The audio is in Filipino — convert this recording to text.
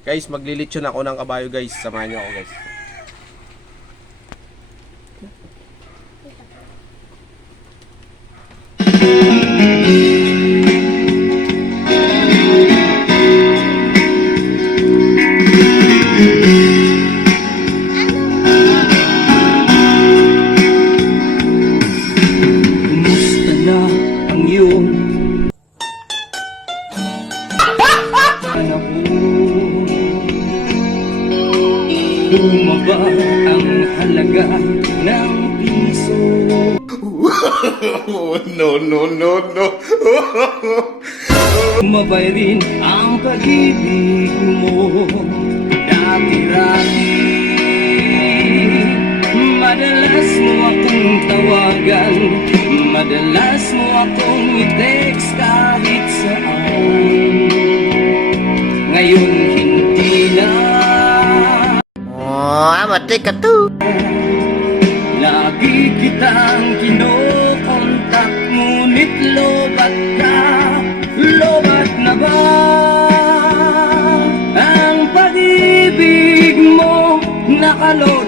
Guys, maglilitsyon ako ng kabayo guys. Samahan niyo ako guys. Kumusta na ang iyong panahon? Bumaba ang halaga ng piso. No. Umabay rin ang pag-ibig mo. Dati-rati madalas mo akong tawagan, madalas mo akong i-text kahit saan. Ngayon hindi na. Matik ka to. Lagi kitang kinokontak, ngunit lobat ka. Lobat na ba ang pag-ibig mo? Nakalot